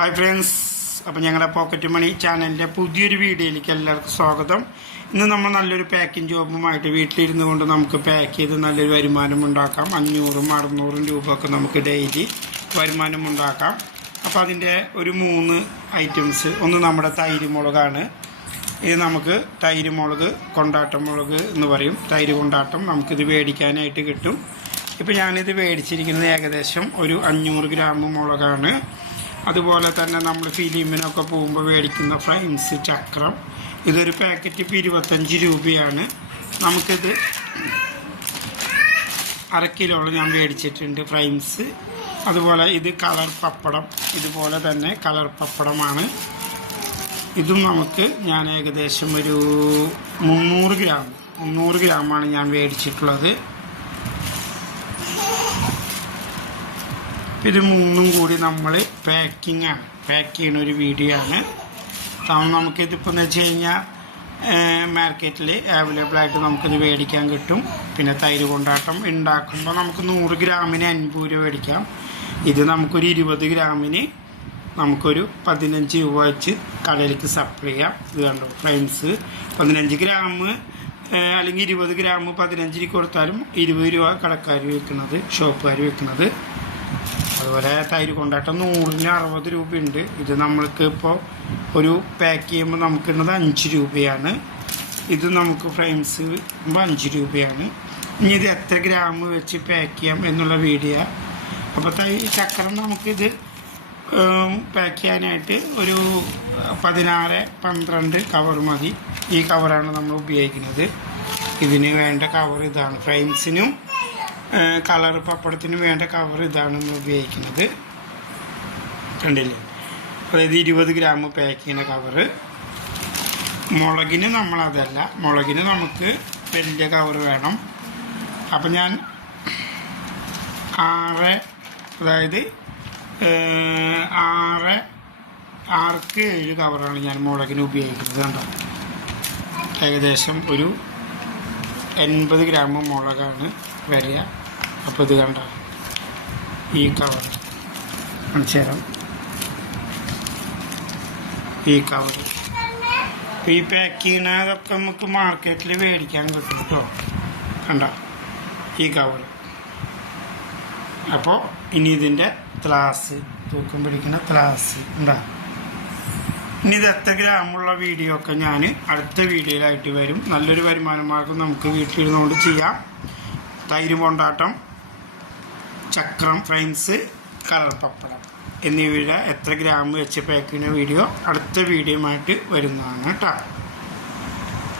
Hi friends അപ്പോൾ ഞങ്ങളുടെ pocket money ചാനലിന്റെ പുതിയൊരു വീഡിയോയിലേക്ക് എല്ലാവർക്കും സ്വാഗതം. ഇന്ന് നമ്മൾ നല്ലൊരു പാക്കിംഗ് ജോബുമായിട്ട് വീട്ടിലിരുന്നു കൊണ്ട് നമുക്ക് പാക്ക് ചെയ്ത് നല്ലൊരു വരുമാനം ഉണ്ടാക്കാം. അഞ്ഞൂറും അറുന്നൂറും രൂപ ഒക്കെ നമുക്ക് ഡെയിലി വരുമാനം ഉണ്ടാക്കാം. അപ്പോൾ അതിന്റെ ഒരു മൂന്ന് ഐറ്റംസ് ഒന്ന് നമ്മുടെ തൈര് മുളകാണ്. ഇത് നമുക്ക് തൈര് മുളക് കൊണ്ടാട്ടം മുളക് എന്ന് പറയും. തൈര് കൊണ്ടാട്ടം നമുക്കിത് മേടിക്കാനായിട്ട് കിട്ടും. ഇപ്പം ഞാനിത് മേടിച്ചിരിക്കുന്നത് ഏകദേശം ഒരു അഞ്ഞൂറ് ഗ്രാം മുളകാണ്. അതുപോലെ തന്നെ നമ്മൾ ഫിലിമിനൊക്കെ പോകുമ്പോൾ മേടിക്കുന്ന ഫ്ലൈംസ് ചക്രം. ഇതൊരു പാക്കറ്റ് ഇപ്പോൾ ഇരുപത്തഞ്ച് രൂപയാണ്. നമുക്കിത് അര കിലോളം ഞാൻ മേടിച്ചിട്ടുണ്ട് ഫ്രൈംസ് അതുപോലെ ഇത് കളർ പപ്പടം. ഇതുപോലെ തന്നെ കളർ പപ്പടമാണ്. ഇതും നമുക്ക് ഞാൻ ഏകദേശം ഒരു മുന്നൂറ് ഗ്രാം മുന്നൂറ് ഗ്രാമാണ് ഞാൻ മേടിച്ചിട്ടുള്ളത്. ഇത് മൂന്നും കൂടി നമ്മൾ പാക്കിംഗ് ആണ് പാക്ക് ചെയ്യണ ഒരു വീഡിയോ ആണ്. കാരണം നമുക്കിതിപ്പോൾ എന്ന് വെച്ച് കഴിഞ്ഞാൽ മാർക്കറ്റിൽ അവൈലബിൾ ആയിട്ട് നമുക്കിത് മേടിക്കാൻ കിട്ടും. പിന്നെ തൈര് കൊണ്ടാട്ടം ഉണ്ടാക്കുമ്പോൾ നമുക്ക് നൂറ് ഗ്രാമിന് അൻപത് രൂപ മേടിക്കാം. ഇത് നമുക്കൊരു ഇരുപത് ഗ്രാമിന് നമുക്കൊരു പതിനഞ്ച് രൂപ വെച്ച് കടയിലേക്ക് സപ്ലൈ ചെയ്യാം. ഇത് കണ്ടോ ഫ്രണ്ട്സ് പതിനഞ്ച് ഗ്രാം അല്ലെങ്കിൽ ഇരുപത് ഗ്രാം പതിനഞ്ചിന് കൊടുത്താലും ഇരുപത് രൂപ കടക്കാർ വെക്കുന്നത് ഷോപ്പുകാർ വെക്കുന്നത് അതുപോലെ തൈര് കൊണ്ടാട്ടം നൂറിന് അറുപത് രൂപയുണ്ട്. ഇത് നമ്മൾക്ക് ഇപ്പോൾ ഒരു പാക്ക് ചെയ്യുമ്പോൾ നമുക്ക് നമുക്കുള്ളത് അഞ്ച് രൂപയാണ്. ഇത് നമുക്ക് ഫ്രെയിംസ് അഞ്ച് രൂപയാണ്. ഇനി ഇത് എത്ര ഗ്രാം വെച്ച് പാക്ക് ചെയ്യാം എന്നുള്ള വീഡിയോ അപ്പോൾ തൈ ചക്രം നമുക്കിത് പാക്ക് ചെയ്യാനായിട്ട് ഒരു പതിനാറ് പന്ത്രണ്ട് കവർ മതി. ഈ കവറാണ് നമ്മൾ ഉപയോഗിക്കുന്നത്. ഇതിന് വേണ്ട കവർ ഇതാണ്. ഫ്രെയിംസിനും കളർ പപ്പടത്തിന് വേണ്ട കവർ ഇതാണ് ഉപയോഗിക്കുന്നത്. കണ്ടില്ലേ? അതായത് ഇരുപത് ഗ്രാം പാക്ക് ചെയ്യുന്ന കവറ് മുളകിന് നമ്മളതല്ല. മുളകിന് നമുക്ക് വലിയ കവർ വേണം. അപ്പം ഞാൻ ആറ് അതായത് ആറ് ആർക്ക് ഏഴ് കവറാണ് ഞാൻ മുളകിന് ഉപയോഗിക്കുന്നത് കണ്ടോ? ഏകദേശം ഒരു എൺപത് ഗ്രാം മുളകാണ് വരിക. അപ്പോൾ ഇത് കണ്ട? ഈ കവർ മനസ്സിലാവും ഈ കവർ ഈ പാക്ക് ചെയ്യണതൊക്കെ നമുക്ക് മാർക്കറ്റിൽ മേടിക്കാൻ കിട്ടും കേട്ടോ കണ്ട? ഈ കവർ അപ്പോൾ ഇനി ഇതിന്റെ ത്രാസ് തൂക്കം പിടിക്കുന്ന ത്രാസ് ഉണ്ടാ ഇനി ഇത് എത്ര ഗ്രാമുള്ള വീഡിയോ ഒക്കെ ഞാൻ അടുത്ത വീഡിയോയിലായിട്ട് വരും. നല്ലൊരു വരുമാനമാർഗം നമുക്ക് വീട്ടിലിരുന്നുകൊണ്ട് ചെയ്യാം. തൈര് കൊണ്ടാട്ടം. ചക്രം ഫ്രെയിംസ് കളർ പപ്പടം എന്നിവയുടെ എത്ര ഗ്രാം വെച്ച് പാക്ക് ചെയ്യുന്ന വീഡിയോ അടുത്ത വീഡിയോ ആയിട്ട് വരുന്നതാണ് കേട്ടോ